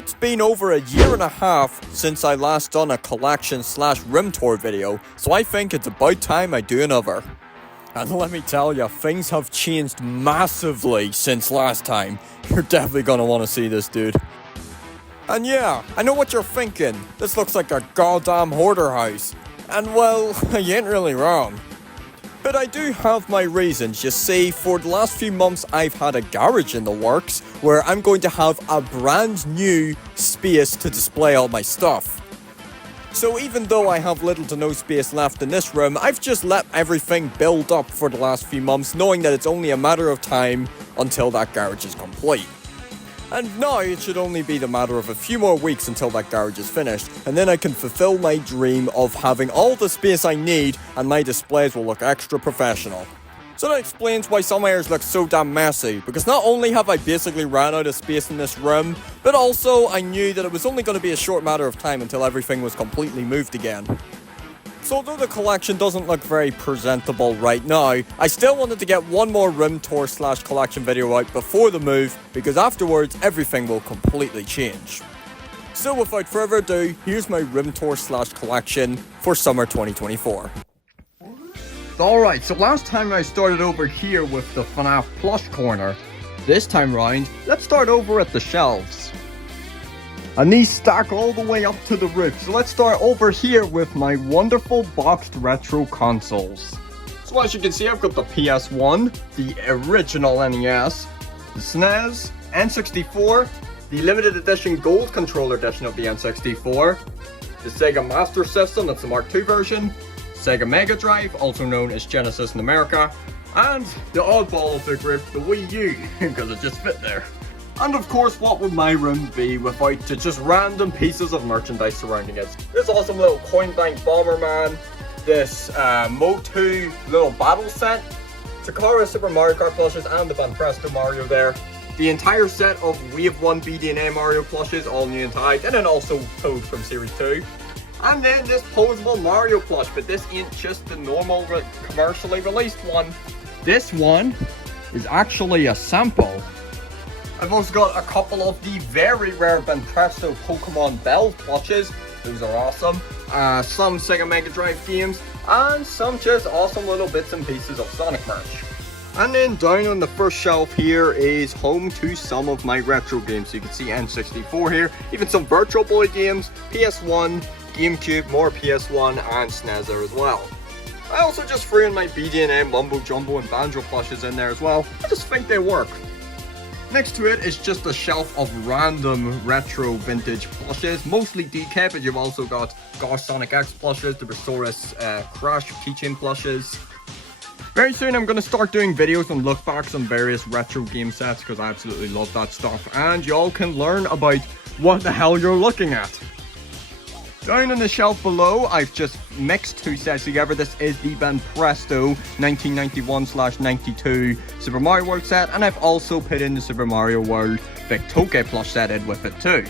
It's been over a year and a half since I last done a collection / room tour video, so I think it's about time I do another. And let me tell ya, things have changed massively since last time. You're definitely gonna want to see this, dude. And yeah, I know what you're thinking. This looks like a goddamn hoarder house. And well, you ain't really wrong. But I do have my reasons. You see, for the last few months I've had a garage in the works where I'm going to have a brand new space to display all my stuff. So even though I have little to no space left in this room, I've just let everything build up for the last few months, knowing that it's only a matter of time until that garage is complete. And now it should only be the matter of a few more weeks until that garage is finished, and then I can fulfill my dream of having all the space I need and my displays will look extra professional. So that explains why some areas look so damn messy, because not only have I basically ran out of space in this room, but also I knew that it was only going to be a short matter of time until everything was completely moved again. So although the collection doesn't look very presentable right now, I still wanted to get one more room tour / collection video out before the move, because afterwards everything will completely change. So without further ado, here's my room tour / collection for summer 2024. Alright, so last time I started over here with the FNAF plush corner. This time round, let's start over at the shelves. And these stack all the way up to the roof, so let's start over here with my wonderful boxed retro consoles. So as you can see, I've got the PS1, the original NES, the SNES, N64, the limited edition gold controller edition of the N64, the Sega Master System, that's the Mark II version, Sega Mega Drive, also known as Genesis in America, and the oddball of the group, the Wii U, because it just fit there. And of course, what would my room be without just random pieces of merchandise surrounding it? This awesome little coin bank Bomberman, this MOTU little battle set, Takara Super Mario Kart plushes, and the Banpresto Mario there. The entire set of Wave 1 BD&A Mario plushes, all new and tagged, and then also Toad from Series 2. And then this posable Mario plush, but this ain't just the normal commercially released one. This one is actually a sample. I've also got a couple of the very rare Banpresto Pokémon Bell plushes. Those are awesome. Some Sega Mega Drive games, and some just awesome little bits and pieces of Sonic merch. And then down on the first shelf here is home to some of my retro games. So you can see N64 here, even some Virtual Boy games, PS1, GameCube, more PS1, and SNES there as well. I also just threw in my BD&M, Mumbo Jumbo, and Banjo plushes in there as well. I just think they work. Next to it is just a shelf of random retro vintage plushes, mostly DK, but you've also got Gosh Sonic X plushes, the Resource Crash keychain plushes. Very soon I'm going to start doing videos on look backs on various retro game sets, because I absolutely love that stuff, and y'all can learn about what the hell you're looking at. Down on the shelf below, I've just mixed two sets together. This is the Banpresto 1991/92 Super Mario World set, and I've also put in the Super Mario World Big Toke plush set in with it too.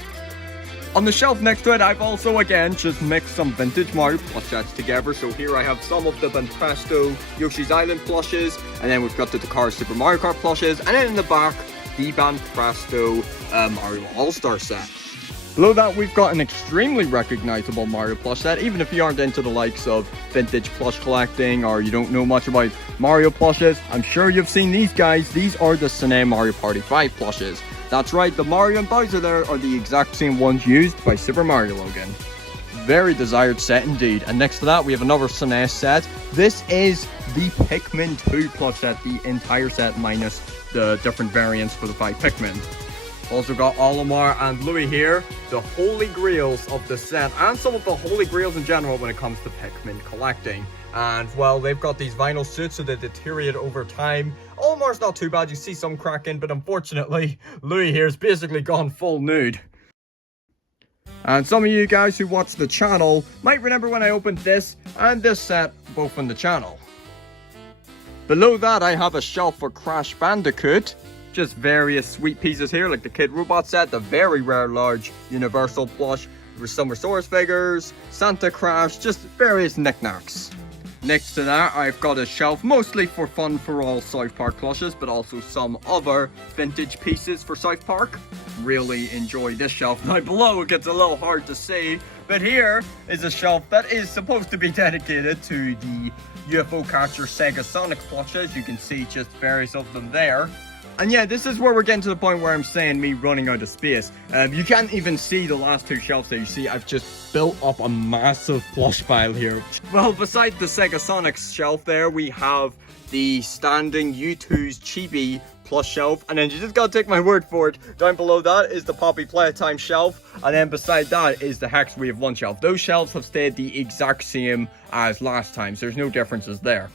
On the shelf next to it, I've also again just mixed some vintage Mario plush sets together. So here I have some of the Banpresto Yoshi's Island plushes, and then we've got the Takara Super Mario Kart plushes, and then in the back, the Banpresto Mario All-Star set. Below that, we've got an extremely recognizable Mario plush set. Even if you aren't into the likes of vintage plush collecting, or you don't know much about Mario plushes, I'm sure you've seen these guys. These are the SNES Mario Party 5 plushes. That's right, the Mario and Bowser there are the exact same ones used by Super Mario Logan. Very desired set indeed. And next to that, we have another SNES set. This is the Pikmin 2 plush set, the entire set minus the different variants for the 5 Pikmin. Also got Olimar and Louie here, the holy grails of the set, and some of the holy grails in general when it comes to Pikmin collecting. And well, they've got these vinyl suits, so they deteriorate over time. Olimar's not too bad, you see some cracking, but unfortunately, Louie here's basically gone full nude. And some of you guys who watch the channel might remember when I opened this and this set both on the channel. Below that, I have a shelf for Crash Bandicoot. Just various sweet pieces here, like the Kid Robot set, the very rare large Universal plush, some Resource figures, Santa Crash, just various knickknacks. Next to that, I've got a shelf mostly for fun for all South Park plushes, but also some other vintage pieces for South Park. really enjoy this shelf. Now below it gets a little hard to see, but here is a shelf that is supposed to be dedicated to the UFO catcher Sega Sonic plushes. You can see just various of them there. And yeah, this is where we're getting to the point where I'm saying me running out of space. You can't even see the last two shelves there. You see, I've just built up a massive plush pile here. Well, beside the Sega Sonic shelf there, we have the standing U2's Chibi plush shelf. And then you just gotta take my word for it. Down below that is the Poppy Playtime shelf. And then beside that is the Hex We Have One shelf. Those shelves have stayed the exact same as last time, so there's no differences there.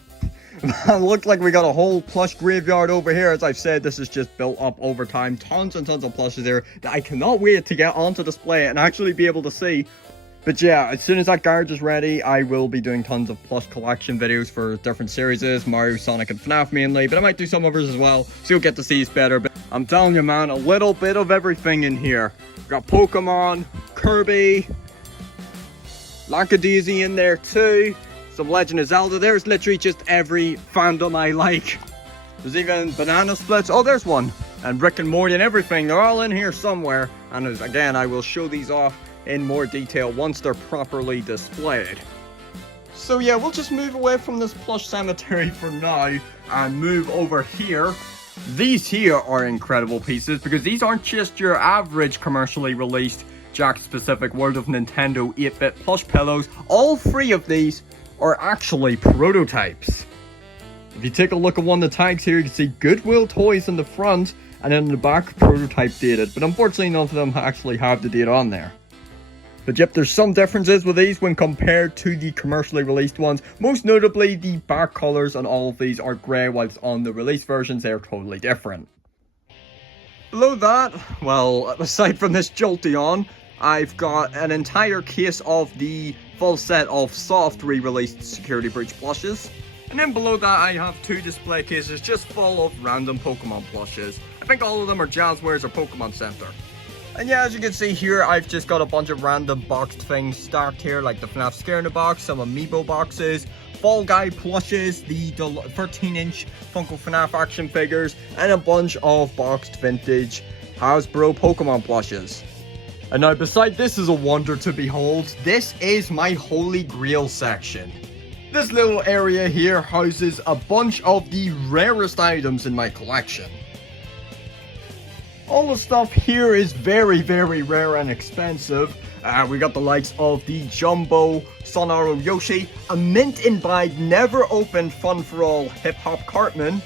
Looks like we got a whole plush graveyard over here. As I've said, this is just built up over time. Tons and tons of plushes there that I cannot wait to get onto display and actually be able to see. But yeah, as soon as that garage is ready, I will be doing tons of plush collection videos for different series, Mario, Sonic, and FNAF mainly. But I might do some others as well, so you'll get to see us better. But I'm telling you, man, a little bit of everything in here. We got Pokemon, Kirby, Lackadaisy in there too. Some Legend of Zelda. There's literally just every fandom I like. There's even Banana Splits. Oh, there's one. And Rick and Morty and everything. They're all in here somewhere. And again, I will show these off in more detail once they're properly displayed. So yeah, we'll just move away from this plush cemetery for now and move over here. These here are incredible pieces because these aren't just your average commercially released Jakks specific World of Nintendo 8-bit plush pillows. All three of these are actually prototypes. If you take a look at one of the tags here, you can see Goodwill Toys in the front, and then in the back, prototype dated. But unfortunately, none of them actually have the date on there. But yep, there's some differences with these when compared to the commercially released ones. Most notably, the back colors on all of these are grey, whilst on the release versions, they're totally different. Below that, well, aside from this Jolteon, I've got an entire case of the full set of soft re-released Security Breach plushes. And then below that I have two display cases just full of random Pokemon plushes. I think all of them are Jazwares or Pokemon Center. And yeah, as you can see here, I've just got a bunch of random boxed things stacked here, like the FNAF Scare in a Box, some amiibo boxes, Fall Guy plushes, the 13-inch Funko FNAF action figures, and a bunch of boxed vintage Hasbro Pokemon plushes. And now beside this is a wonder to behold. This is my Holy Grail section. This little area here houses a bunch of the rarest items in my collection. All the stuff here is very, very rare and expensive. We got the likes of the Jumbo Sonaro Yoshi, a mint imbibed, never opened Fun for All Hip Hop Cartman.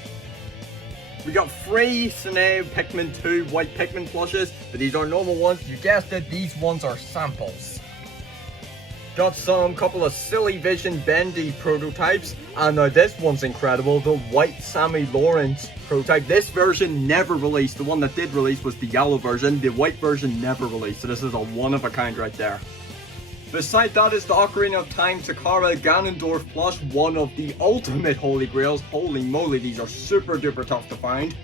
We got free Sine Pikmin 2 white Pikmin plushes, but these are normal ones. You guessed it, these ones are samples. Got some couple of Silly Vision Bendy prototypes, and now this one's incredible, the white Sammy Lawrence prototype. This version never released. The one that did release was the yellow version. The white version never released, so this is a one of a kind right there. Beside that is the Ocarina of Time Takara Ganondorf plush, one of the ultimate Holy Grails. Holy moly, these are super duper tough to find.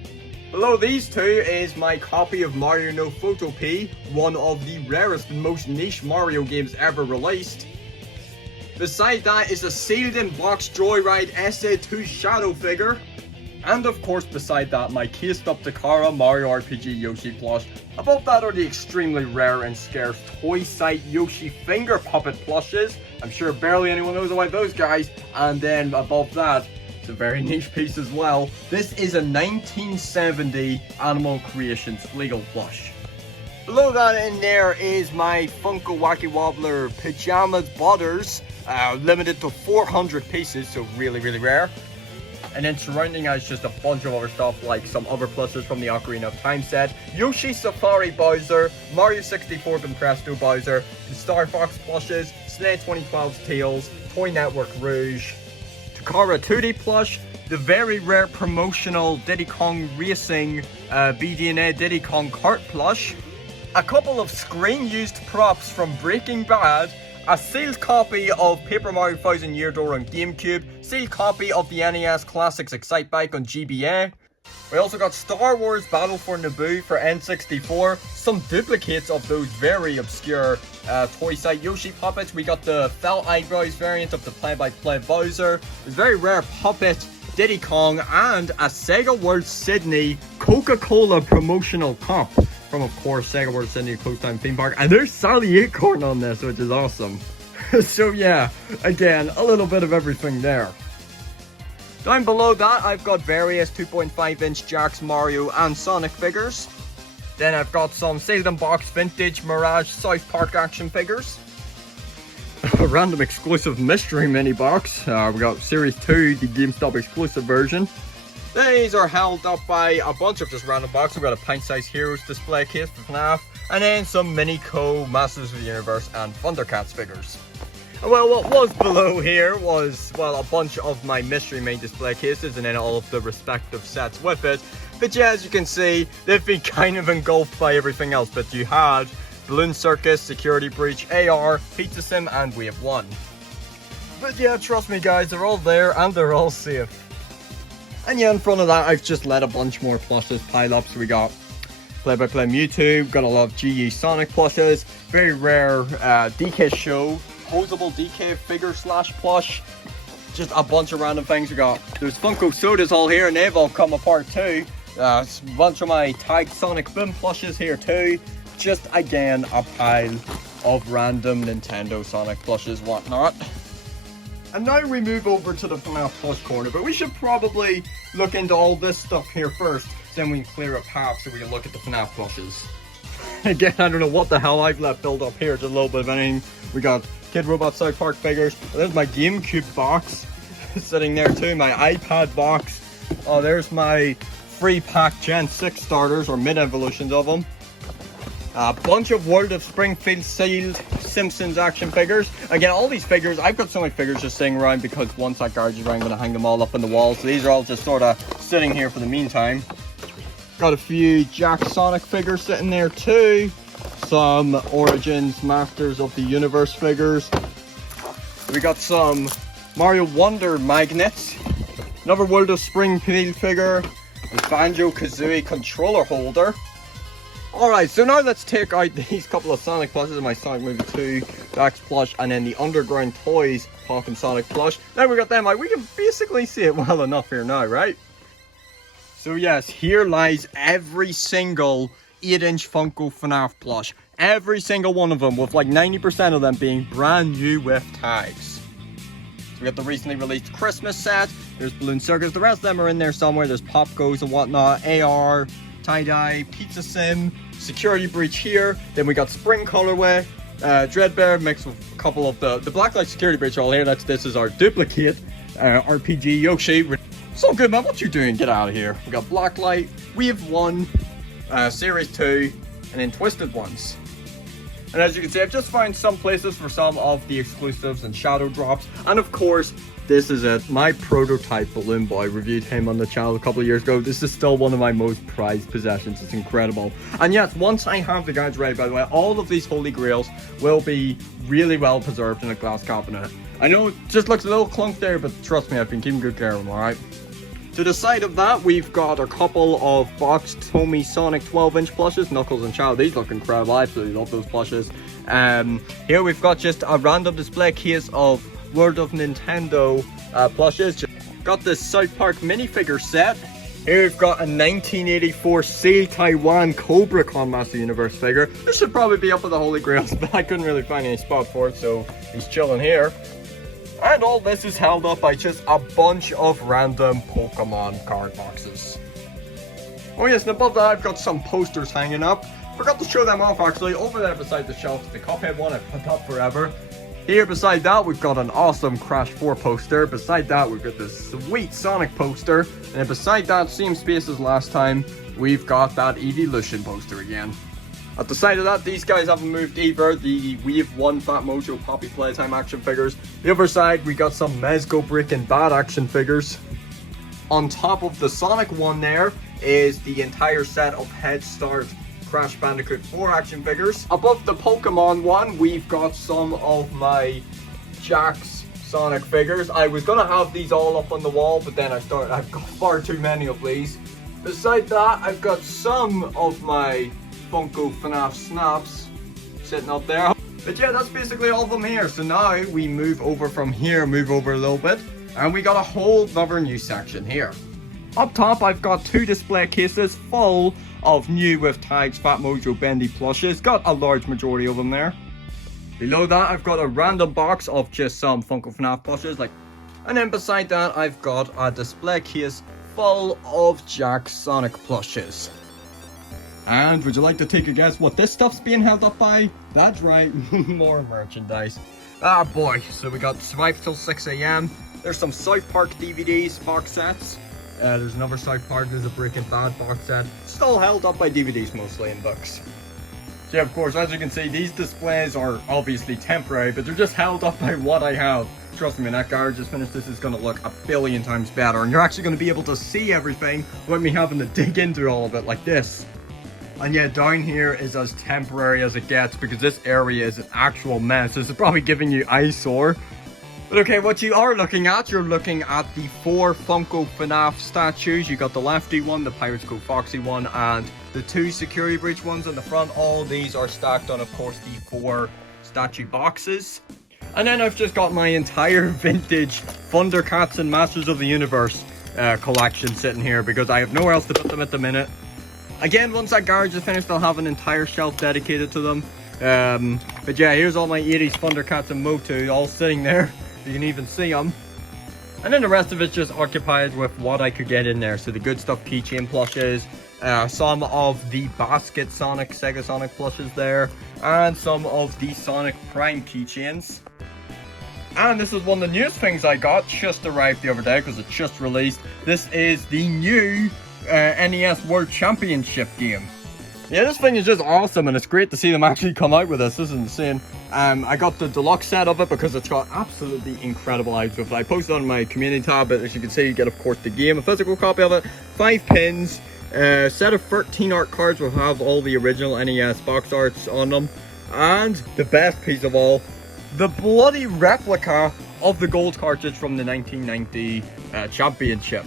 Below these two is my copy of Mario No Photo P, one of the rarest and most niche Mario games ever released. Beside that is a sealed in box Joyride SA2 Shadow figure. And of course beside that, my cased up Takara Mario RPG Yoshi plush. Above that are the extremely rare and scarce Toy Site Yoshi finger puppet plushes. I'm sure barely anyone knows about those guys. And then above that, it's a very niche piece as well. This is a 1970 Animal Creations Fleagle plush. Below that in there is my Funko Wacky Wobbler Pajamas Butters, limited to 400 pieces, so really, really rare. And then surrounding us just a bunch of other stuff like some other plushes from the Ocarina of Time set, Yoshi Safari Bowser, Mario 64 Banpresto Bowser, the Star Fox plushes, SNES 2012's Tails, Toy Network Rouge, Takara 2D plush, the very rare promotional Diddy Kong Racing BDNA Diddy Kong Kart plush, a couple of screen-used props from Breaking Bad, a sealed copy of Paper Mario Thousand Year Door on GameCube, sealed copy of the NES Classics Excite Bike on GBA. We also got Star Wars Battle for Naboo for N64, some duplicates of those very obscure Toy Site Yoshi puppets. We got the felt eyebrows variant of the play-by-play Bowser, this very rare puppet Diddy Kong, and a Sega World Sydney Coca-Cola promotional cup. from, of course, Sega World City Playtime theme park. And there's Sally Acorn on this, which is awesome. So yeah, again, a little bit of everything there. Down below that, I've got various 2.5-inch Jakks, Mario, and Sonic figures. Then I've got some sealed in box vintage Mirage South Park action figures. A random exclusive mystery mini box. We got Series 2, the GameStop exclusive version. These are held up by a bunch of just random boxes. We've got a pint-sized Heroes display case for FNAF, and then some Mini-Co, Masters of the Universe, and Thundercats figures. Well, what was below here was, well, a bunch of my mystery main display cases, and then all of the respective sets with it. But yeah, as you can see, they've been kind of engulfed by everything else. But you had Balloon Circus, Security Breach, AR, Pizza Sim, and Wave 1. But yeah, trust me guys, they're all there and they're all safe. And yeah, in front of that, I've just let a bunch more plushes pile up. So we got Play-by-Play MOTU, got a lot of GE Sonic plushes, very rare DK Show, posable DK figure slash plush, just a bunch of random things. We got, there's Funko Sodas all here and they've all come apart too. A bunch of my tagged Sonic Boom plushes here too. Just again, a pile of random Nintendo Sonic plushes, whatnot. And now we move over to the FNAF plush corner, but we should probably look into all this stuff here first, so then we can clear up half so we can look at the FNAF plushes. Again, I don't know what the hell I've left built up here, just a little bit of anything. We got Kid Robot South Park figures. There's my GameCube box sitting there too, my iPad box. Oh, there's my free pack Gen 6 starters, or mid-evolutions of them. A bunch of World of Springfield sealed Simpsons action figures. Again, all these figures, I've got so many figures just sitting around because once that garage is around, I'm going to hang them all up on the wall. So these are all just sort of sitting here for the meantime. Got a few Jakks Sonic figures sitting there too. Some Origins Masters of the Universe figures. We got some Mario Wonder magnets. Another World of Springfield figure. A Banjo Kazooie controller holder. Alright, so now let's take out these couple of Sonic plushes, my Sonic Movie 2 Jakks plush, and then the Underground Toys Pokémon Sonic plush. Now we got them out, we can basically see it well enough here now, right? So yes, here lies every single 8-inch Funko FNAF plush. Every single one of them, with like 90% of them being brand new with tags. So we got the recently released Christmas set, there's Balloon Circus, the rest of them are in there somewhere, there's Pop Goes and whatnot, AR, Tie-Dye, Pizza Sim, Security Breach here, then we got Spring Colorway, Dreadbear mixed with a couple of the Blacklight Security Breach all here. This is our duplicate RPG Yoshi. So good, man, what you doing? Get out of here. We got Blacklight, Wave 1, Series 2, and then Twisted Ones. And as you can see, I've just found some places for some of the exclusives and shadow drops. And of course, this is it, my prototype Balloon Boy. Reviewed him on the channel a couple of years ago. This is still one of my most prized possessions. It's incredible. And yes, once I have the guides ready, by the way, all of these holy grails will be really well preserved in a glass cabinet. I know it just looks a little clunked there, but trust me, I've been keeping good care of them, alright? To the side of that, we've got a couple of boxed Tomy Sonic 12-inch plushes, Knuckles and Chow. These look incredible. I absolutely love those plushes. Here we've got just a random display case of World of Nintendo plushes. Got this South Park minifigure set. Here we've got a 1984 Sail Taiwan Cobra Con Master Universe figure. This should probably be up with the Holy Grails, but I couldn't really find any spot for it, so he's chilling here. And all this is held up by just a bunch of random Pokemon card boxes. Oh yes, and above that I've got some posters hanging up. Forgot to show them off actually. Over there beside the shelf, the Cuphead one I've put up forever. Here beside that we've got an awesome Crash 4 poster. Beside that we've got this sweet Sonic poster. And then beside that, same space as last time, we've got that Evolution poster again. At the side of that, these guys haven't moved either. The Wave 1 Fat Mojo Poppy Playtime action figures. The other side, we got some Mezco Breaking Bad action figures. On top of the Sonic one there is the entire set of Head Start Crash Bandicoot 4 action figures. Above the Pokemon one, we've got some of my Jakks Sonic figures. I was gonna have these all up on the wall, but then I've got far too many of these. Beside that, I've got some of my Funko FNAF snaps sitting up there. But yeah, that's basically all of them here. So now we move over from here, move over a little bit, and we got a whole other new section here. Up top, I've got two display cases full of new with tags Fat Mojo Bendy plushes. Got a large majority of them there. Below that, I've got a random box of just some Funko FNAF plushes, and then beside that, I've got a display case full of Jakks Sonic plushes. And would you like to take a guess what this stuff's being held up by? That's right, more merchandise. Ah boy, so we got Survive Till 6 AM. There's some South Park DVDs, box sets. There's another South Park, there's a Breaking Bad box set. Still held up by DVDs mostly and books. So yeah, of course, as you can see, these displays are obviously temporary, but they're just held up by what I have. Trust me, when that garage is finished, this is going to look a billion times better, and you're actually going to be able to see everything without me having to dig into all of it like this. And yeah, down here is as temporary as it gets, because this area is an actual mess. This is probably giving you eyesore. But okay, what you are looking at, you're looking at the 4 Funko FNAF statues. You got the Lefty one, the Pirates Go Foxy one, and the 2 Security Breach ones in the front. All these are stacked on, of course, the 4 statue boxes. And then I've just got my entire vintage Thundercats and Masters of the Universe collection sitting here, because I have nowhere else to put them at the minute. Again, once that garage is finished, I'll have an entire shelf dedicated to them. But yeah, here's all my 80s Thundercats and MOTU all sitting there. You can even see them. And then the rest of it's just occupied with what I could get in there. So the Goodstuff keychain plushes, some of the Basket Sonic, Sega Sonic plushes there, and some of the Sonic Prime keychains. And this is one of the newest things I got, just arrived the other day because it just released. This is the new NES World Championship game. Yeah, this thing is just awesome, and it's great to see them actually come out with this. This is insane. I got the deluxe set of it because it's got absolutely incredible items with it. I posted on my community tab, but as you can see, you get, of course, the game, a physical copy of it, 5 pins, a set of 13 art cards will have all the original NES box arts on them, and the best piece of all, the bloody replica of the gold cartridge from the 1990 championship.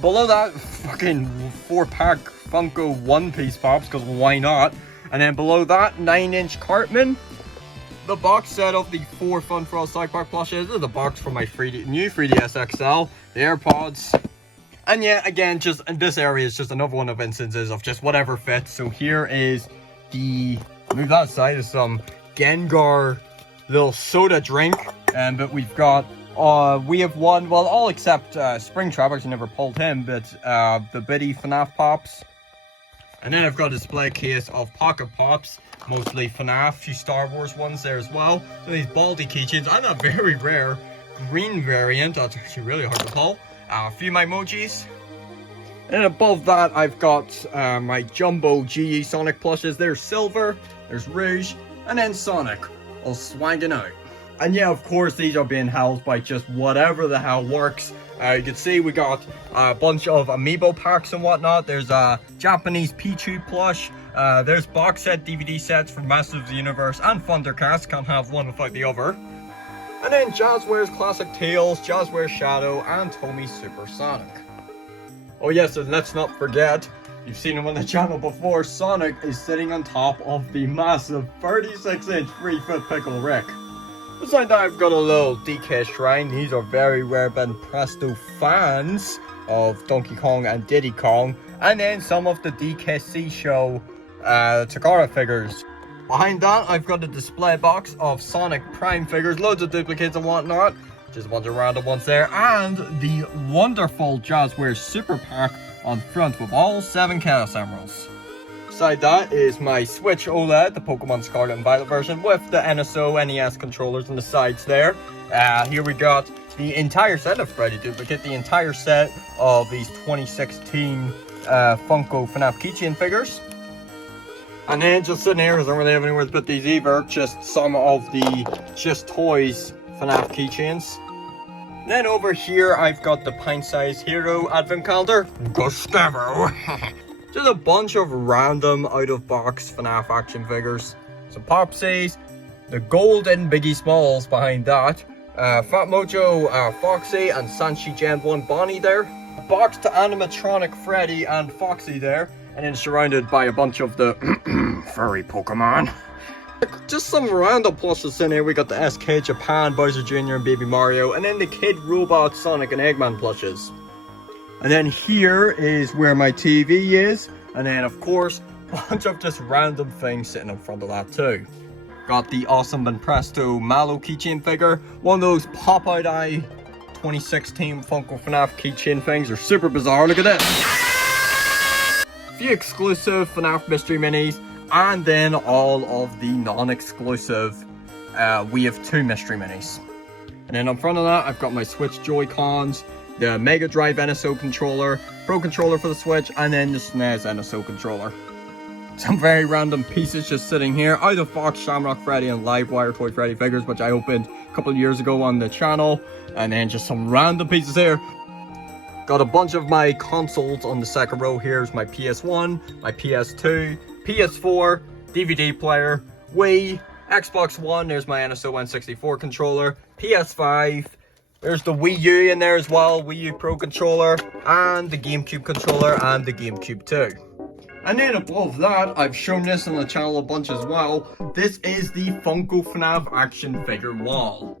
Below that, fucking 4-pack Funko One-Piece Pops, because why not? And then below that, 9-inch Cartman. The box set of the 4 Fun for All South Park plushes. This is the box for my new 3DS XL. The AirPods. And yeah, again, just this area is just another one of instances of just whatever fits. So here is the... move that aside, is some Gengar little soda drink. But we've got... we have one, well, all except Springtrap. I never pulled him, but the Bitty FNAF Pops. And then I've got a display case of Pocket Pops, mostly FNAF, few Star Wars ones there as well. So these Baldy keychains, and a very rare green variant, that's actually really hard to pull. A few my emojis. And then above that, I've got my Jumbo GE Sonic plushes. There's Silver, there's Rouge, and then Sonic, all swagging out. And yeah, of course, these are being held by just whatever the hell works. You can see we got a bunch of amiibo packs and whatnot. There's a Japanese Pichu plush. There's box set DVD sets from Masters of the Universe and Thundercats. Can't have one without the other. And then Jazwares Classic Tales, Jazwares Shadow, and Tomy Supersonic. Oh yes, and let's not forget, you've seen him on the channel before, Sonic is sitting on top of the massive 36-inch 3-foot Pickle Rick. Beside that, I've got a little DK Shrine. These are very rare Banpresto fans of Donkey Kong and Diddy Kong. And then some of the DKC show Takara figures. Behind that, I've got a display box of Sonic Prime figures, loads of duplicates and whatnot. Just a bunch of random ones there. And the wonderful Jazwares Super Pack on front with all 7 Chaos Emeralds. Beside that is my Switch OLED, the Pokemon Scarlet and Violet version, with the NSO NES controllers on the sides there. Here we got the entire set of Freddy duplicate, the entire set of these 2016 Funko FNAF keychain figures. And then just sitting here, because I don't really have anywhere to put these either, just some of the Just Toys FNAF keychains. Then over here, I've got the pint-sized Hero Advent Calendar, Gustavo. Just a bunch of random out-of-box FNAF action figures. Some Popsies, the golden Biggie Smalls behind that, Fat Mojo Foxy and Sanshee Gen 1 Bonnie there, a box to animatronic Freddy and Foxy there, and then surrounded by a bunch of the furry Pokemon. Just some random plushes in here. We got the SK Japan, Bowser Jr. and Baby Mario, and then the Kid Robot, Sonic and Eggman plushes. And then here is where my TV is. And then, of course, a bunch of just random things sitting in front of that too. Got the awesome Banpresto Mallow keychain figure. One of those pop-out eye 2016 Funko FNAF keychain things. They're super bizarre. Look at this. A few exclusive FNAF mystery minis. And then all of the non-exclusive we have 2 mystery minis. And then in front of that, I've got my Switch Joy-Cons, the Mega Drive NSO controller, Pro controller for the Switch, and then the SNES NSO controller. Some very random pieces just sitting here. Out of box Shamrock Freddy and Livewire Toy Freddy figures, which I opened a couple of years ago on the channel. And then just some random pieces here. Got a bunch of my consoles on the second row. Here's my PS1, my PS2, PS4, DVD player, Wii, Xbox One. There's my NSO N64 controller, PS5. There's the Wii U in there as well, Wii U Pro controller, and the GameCube controller, and the GameCube 2. And then above that, I've shown this on the channel a bunch as well. This is the Funko FNAF action figure wall,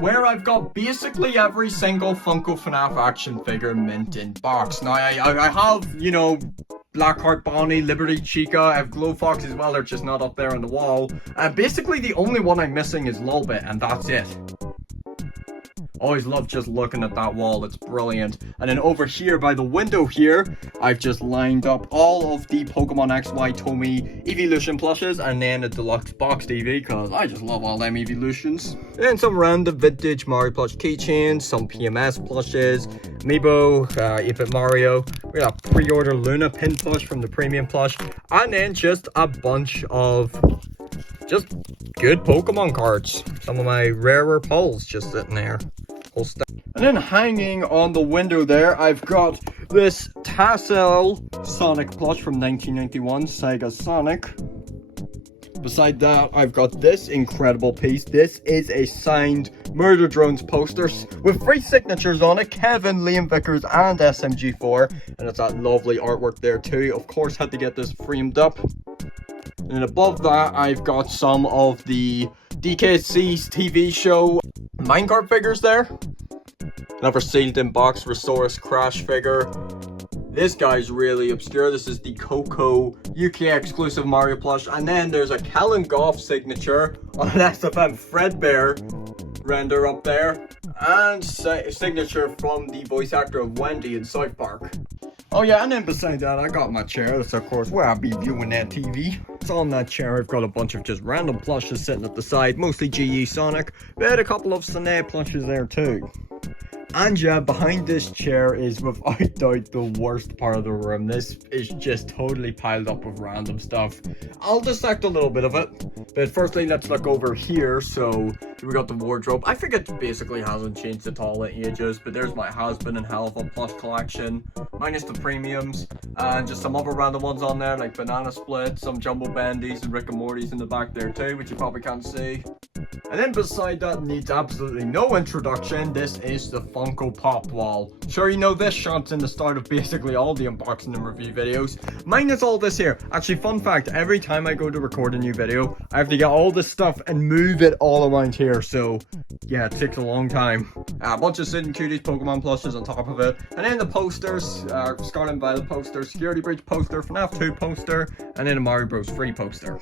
where I've got basically every single Funko FNAF action figure mint in box. Now, I have, you know, Blackheart Bonnie, Liberty Chica, I have Glow Fox as well, they're just not up there on the wall. Basically, the only one I'm missing is Lolbit, and that's it. Always love just looking at that wall, it's brilliant. And then over here by the window here, I've just lined up all of the Pokemon XY Tomy Evolution plushes, and then a deluxe box TV, because I just love all them evolutions. And some random vintage Mario plush keychains, some PMS plushes, amiibo, 8-bit Mario. We got a pre-order Luna pin plush from the premium plush, and then just a bunch of just good Pokemon cards. Some of my rarer pulls just sitting there. And then hanging on the window there, I've got this Tassel Sonic plush from 1991, Sega Sonic. Beside that, I've got this incredible piece. This is a signed Murder Drones poster with 3 signatures on it, Kevin, Liam Vickers, and SMG4. And it's that lovely artwork there too. Of course, had to get this framed up. And above that, I've got some of the DKC's TV show minecart figures there. Another sealed in box Resource Crash figure. This guy's really obscure. This is the Coco UK exclusive Mario plush. And then there's a Kellen Goff signature on an SFM Fredbear render up there. And signature from the voice actor of Wendy in South Park. Oh yeah, and then beside that, I got my chair. That's of course where I'll be viewing that TV. So on that chair, I've got a bunch of just random plushes sitting at the side, mostly GE Sonic, but a couple of Sine plushes there too. And yeah, behind this chair is without doubt the worst part of the room. This is just totally piled up with random stuff. I'll dissect a little bit of it. But firstly, let's look over here. So we got the wardrobe. I think it basically hasn't changed at all in ages. But there's my Has-Been and Hell of a plush collection. Minus the premiums. And just some other random ones on there, like Banana Split, some Jumbo Bendies, and Rick and Morty's in the back there too, which you probably can't see. And then beside that, needs absolutely no introduction. This is the Funko Pop wall. Sure, you know this shot's in the start of basically all the unboxing and review videos. Minus all this here. Actually, fun fact, every time I go to record a new video, I have to get all this stuff and move it all around here. So yeah, it takes a long time. A bunch of Sid and Cuties Pokemon plushes on top of it. And then the posters, Scarlet and Violet poster, Security Breach poster, FNAF 2 poster, and then a Mario Bros. 3 poster.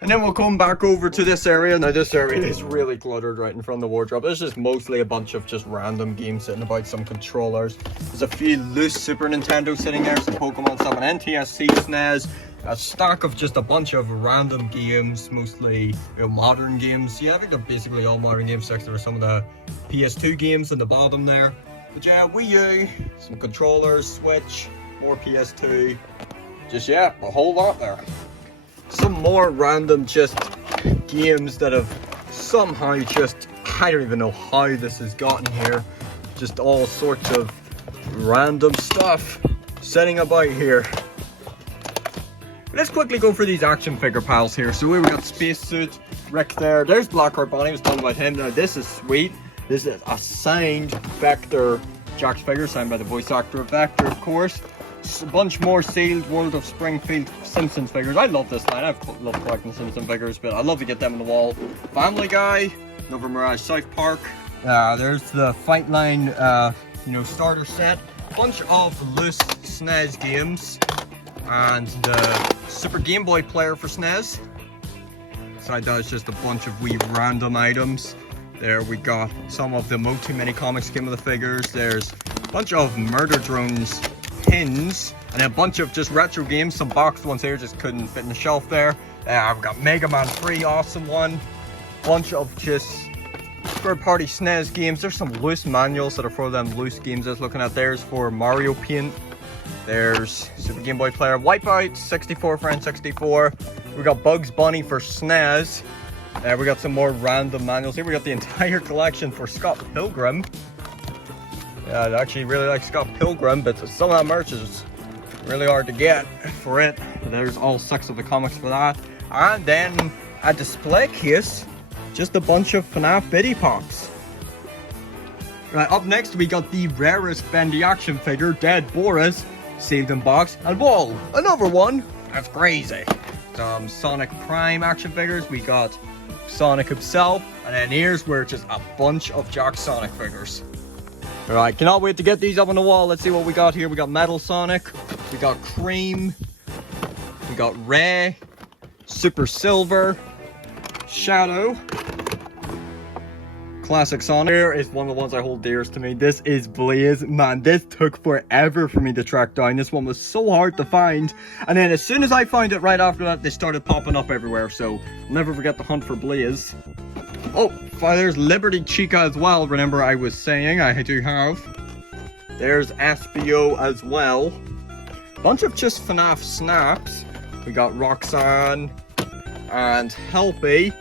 And then we'll come back over to this area. Now this area is really cluttered right in front of the wardrobe. There's just mostly a bunch of just random games sitting about, some controllers. There's a few loose Super Nintendo sitting there, some Pokemon stuff, an NTSC SNES, a stack of just a bunch of random games, mostly, you know, modern games. Yeah, I think they're basically all modern games, except for some of the PS2 games in the bottom there. But yeah, Wii U, some controllers, Switch, more PS2. Just, yeah, a whole lot there. Some more random just games that have somehow just, I don't even know how this has gotten here. Just all sorts of random stuff sitting about here. Let's quickly go for these action figure piles here. So we got Spacesuit, Rick there. There's Blackheart Bonnie, I was talking about him. Now this is sweet. This is a signed Vector Jakks figure, signed by the voice actor of Vector, of course. A bunch more sealed World of Springfield Simpsons figures. I love this line. I've loved collecting Simpsons figures, but I love to get them on the wall. Family Guy, Nova Mirage South Park. There's the Fight Line, you know, starter set. bunch of loose SNES games and the Super Game Boy player for SNES. Beside that is just a bunch of wee random items. There we got some of the MOTU mini comics came with the figures. There's a bunch of Murder Drones pins and a bunch of just retro games. Some boxed ones here just couldn't fit in the shelf there. I've got Mega Man 3, awesome one. Bunch of just third-party SNES games. There's some loose manuals that are for them loose games I was looking at. There's for Mario Paint. There's Super Game Boy player Wipeout, 64 for N64. We got Bugs Bunny for SNES. We got some more random manuals here. We got the entire collection for Scott Pilgrim. Yeah, I actually really like Scott Pilgrim, but some of that merch is really hard to get for it. There's all 6 of the comics for that. And then a display case, just a bunch of FNAF Biddy Pops. Right, up next we got the rarest Bendy action figure, Dead Boris, sealed in box. And whoa, another one! That's crazy. Some Sonic Prime action figures. We got Sonic himself, and then here's where just a bunch of Jakks Sonic figures. Alright, cannot wait to get these up on the wall. Let's see what we got here. We got Metal Sonic, we got Cream, we got Ray, Super Silver, Shadow, Classic Sonic. Here is one of the ones I hold dearest to me. This is Blaze. Man, this took forever for me to track down. This one was so hard to find. And then as soon as I found it right after that, they started popping up everywhere. So I'll never forget the hunt for Blaze. Oh, there's Liberty Chica as well. Remember I was saying I do have. There's SBO as well. Bunch of just FNAF snaps. We got Roxanne and Helpy.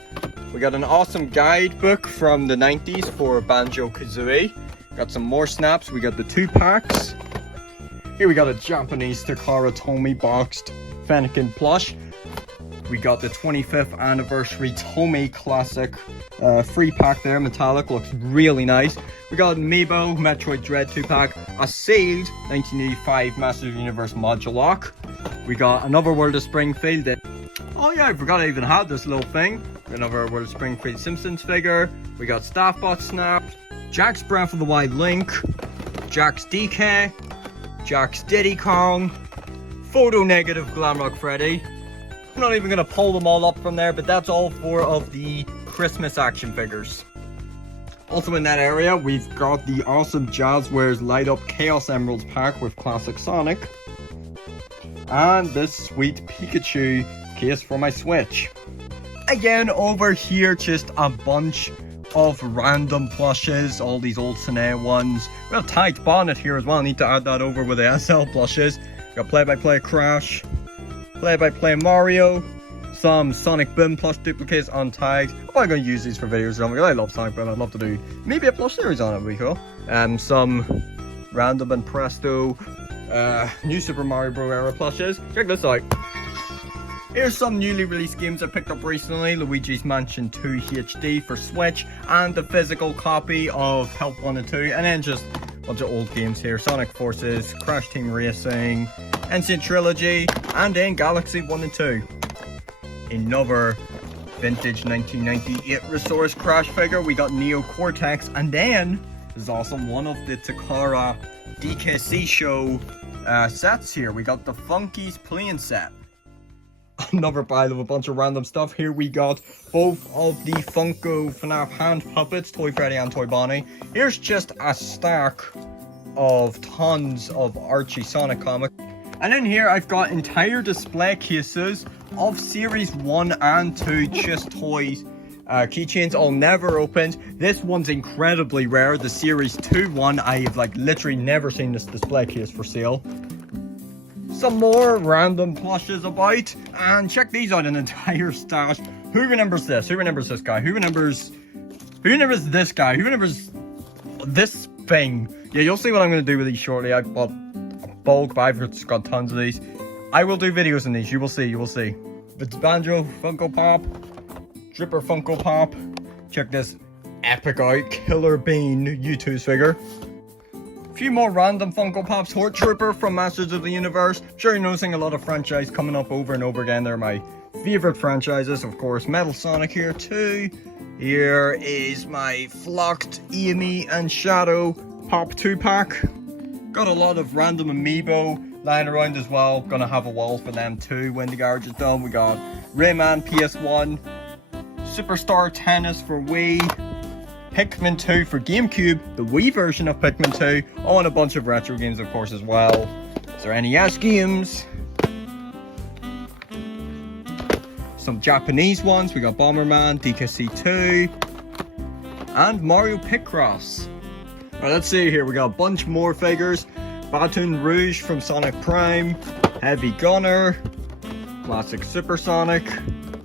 We got an awesome guidebook from the 90s for Banjo Kazooie. Got some more snaps. We got the 2-packs. Here we got a Japanese Takara Tomy boxed Fennekin plush. We got the 25th anniversary Tomy classic 3-pack there, metallic, looks really nice. We got amiibo Metroid Dread 2-pack, a sealed 1985 Masters of the Universe module lock. We got another World of Springfield. Oh yeah, I forgot I even had this little thing. Another World of Springfield Simpsons figure. We got Staffbot Snap, Jakks Breath of the Wild Link, Jakks DK, Jakks Diddy Kong, Photo Negative Glamrock Freddy. I'm not even going to pull them all up from there, but that's all 4 of the Christmas action figures. Also in that area, we've got the awesome Jazwares Light Up Chaos Emeralds pack with Classic Sonic. And this sweet Pikachu case for my Switch. Again, over here, just a bunch of random plushes, all these old Sine ones. We got Tight Bonnet here as well, I need to add that over with the SL plushes. Got Play-by-Play Crash, Play-by-Play Mario, some Sonic Boom plush duplicates untagged. I'm probably going to use these for videos, because I love Sonic Boom, I'd love to do maybe a plush series on it, would be cool. Some random Banpresto, New Super Mario Bros. Era plushes. Check this out. Here's some newly released games I picked up recently. Luigi's Mansion 2 HD for Switch, and the physical copy of Help 1 and 2, and then just a bunch of old games here. Sonic Forces, Crash Team Racing, Ancient Trilogy, and then Galaxy 1 and 2. Another vintage 1998 Resource Crash figure. We got Neo Cortex, and then there's also one of the Takara DKC show sets here. We got the Funky's Playing Set. Another pile of a bunch of random stuff. Here we got both of the Funko FNAF hand puppets, Toy Freddy and Toy Bonnie. Here's just a stack of tons of Archie Sonic comics. And in here I've got entire display cases of Series 1 and 2 just toys. Keychains all never opened. This one's incredibly rare. The Series 2 one, I've like literally never seen this display case for sale. Some more random plushes about, and check these out, an entire stash. Who remembers this? Who remembers this guy? Who remembers this guy? Who remembers this thing? Yeah, you'll see what I'm going to do with these shortly. I bought a bulk, but I've just got tons of these. I will do videos on these, you will see, It's Banjo Funko Pop, Dripper Funko Pop. Check this epic out, Killer Bean U2's figure. Few more random Funko Pops. Horde Trooper from Masters of the Universe. Sure, you're noticing a lot of franchise coming up over and over again. They're my favorite franchises, of course. Metal Sonic here too. Here is my Flocked, Amy and Shadow Pop 2-pack. Got a lot of random amiibo lying around as well. Gonna have a wall for them too when the garage is done. We got Rayman PS1, Superstar Tennis for Wii, Pikmin 2 for GameCube, the Wii version of Pikmin 2, oh, and a bunch of retro games of course as well. Is there NES games? Some Japanese ones. We got Bomberman, DKC 2, and Mario Picross. Alright, let's see here. We got a bunch more figures. Baton Rouge from Sonic Prime, Heavy Gunner, Classic Supersonic,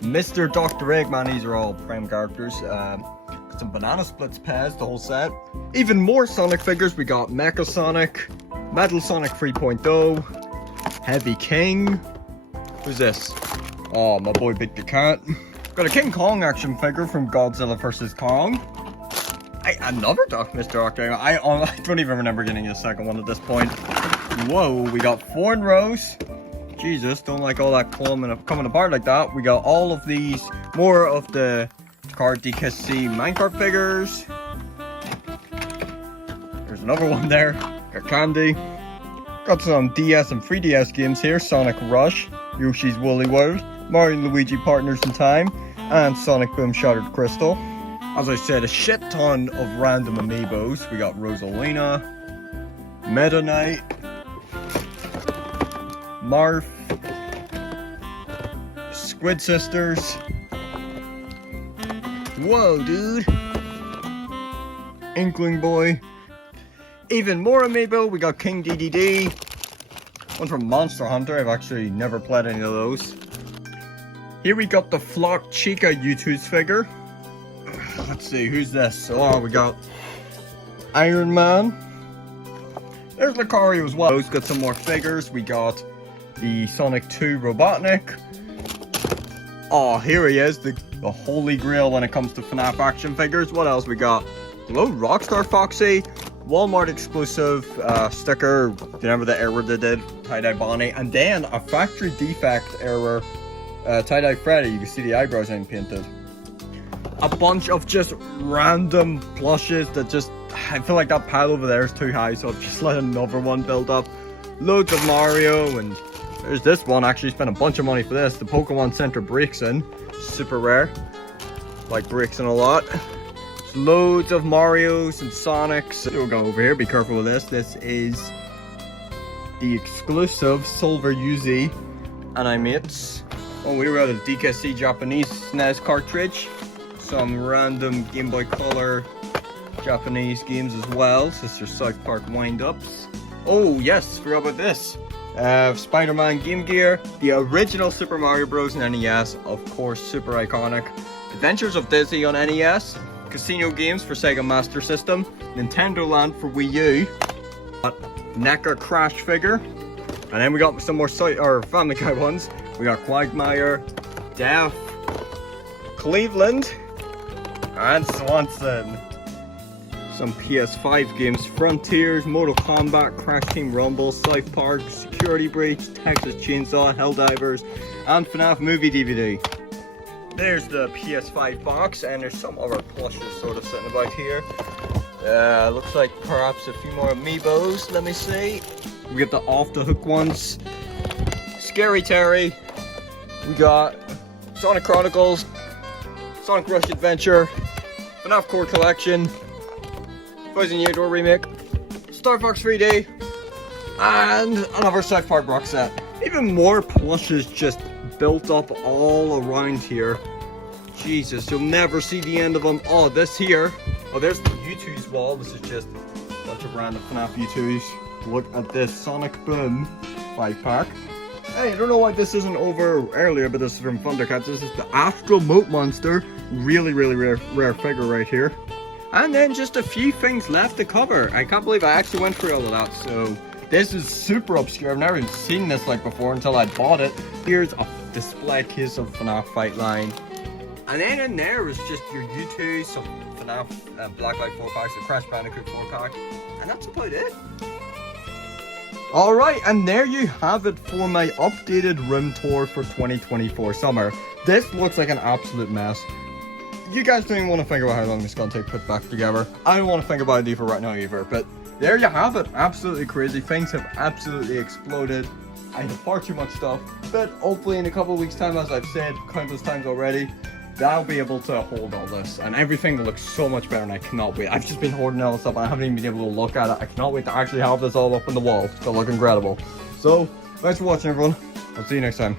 Mr. Dr. Eggman. These are all Prime characters. Some Banana Splits Pez, the whole set. Even more Sonic figures. We got Mecha Sonic, Metal Sonic 3.0, Heavy King. Who's this? Oh, my boy Big the Cat. Got a King Kong action figure from Godzilla vs. Kong. Another Mr. Doctor. I don't even remember getting a second one at this point. Whoa, we got 4 in rows. Jesus, don't like all that coming apart like that. We got all of these, more of the Takara DKC minecart figures. There's another one there. Got Candy. Got some DS and 3DS games here. Sonic Rush, Yoshi's Woolly World, Mario and Luigi Partners in Time, and Sonic Boom Shattered Crystal. As I said, a shit ton of random amiibos. We got Rosalina, Meta Knight, Marth, Squid Sisters. Whoa, dude. Inkling Boy. Even more amiibo. We got King DDD. One from Monster Hunter. I've actually never played any of those. Here we got the Flock Chica U2's figure. Let's see, who's this? Oh, we got Iron Man. There's Lucario as well. He's got some more figures. We got the Sonic 2 Robotnik. Oh, here he is, the holy grail when it comes to FNAF action figures. What else we got? Hello, Rockstar Foxy. Walmart exclusive sticker. Do you remember the error they did? Tie-dye Bonnie. And then a factory defect error. Tie-dye Freddy. You can see the eyebrows ain't painted. A bunch of just random plushes that just, I feel like that pile over there is too high, so I've just let another one build up. Loads of Mario, and there's this one. Actually spent a bunch of money for this. The Pokemon Center breaks in. Super rare. Like breaks in a lot. There's loads of Marios and Sonics. We'll go over here. Be careful with this. This is the exclusive Silver Yuzi Animates. Oh, we were out of DKC Japanese SNES cartridge. Some random Game Boy Color Japanese games as well. Sister South Park wind-ups. Oh yes, forgot about this. Spider-Man Game Gear, the original Super Mario Bros. And NES, of course, super iconic. Adventures of Dizzy on NES, Casino games for Sega Master System, Nintendo Land for Wii U, NECA Crash figure, and then we got some more Family Guy ones. We got Quagmire, Def, Cleveland, and Swanson. Some PS5 games, Frontiers, Mortal Kombat, Crash Team Rumble, South Park, Security Breach, Texas Chainsaw, Helldivers, and FNAF movie DVD. There's the PS5 box, and there's some other plushes sort of sitting about here. Looks like perhaps a few more amiibos. Let me see. We get the off the hook ones. Scary Terry. We got Sonic Chronicles, Sonic Rush Adventure, FNAF Core Collection, Fuzzy New Door Remake, Star Fox 3D, and another South Park box set. Even more plushes just built up all around here. Jesus, you'll never see the end of them. Oh, this here. Oh, there's the U2's wall. This is just a bunch of random FNAF U2's. Look at this Sonic Boom 5-pack. Hey, I don't know why this isn't over earlier, but this is from Thundercats. This is the Astral Moat Monster. Really, really rare figure right here. And then just a few things left to cover. I can't believe I actually went through all of that. So this is super obscure. I've never even seen this like before until I bought it. Here's a display case of FNAF Fight Line. And then in there is just your U2, some FNAF Blacklight 4-packs, the Crash Bandicoot 4-pack. And that's about it. Alright, and there you have it for my updated room tour for 2024 summer. This looks like an absolute mess. You guys don't even want to think about how long this is going to take to put back together. I don't want to think about it either right now either, but there you have it. Absolutely crazy. Things have absolutely exploded. I have far too much stuff, but hopefully in a couple of weeks' time, as I've said countless times already, that'll be able to hold all this, and everything will look so much better, and I cannot wait. I've just been hoarding all this stuff, and I haven't even been able to look at it. I cannot wait to actually have this all up on the wall. It's gonna look incredible. So, thanks for watching, everyone. I'll see you next time.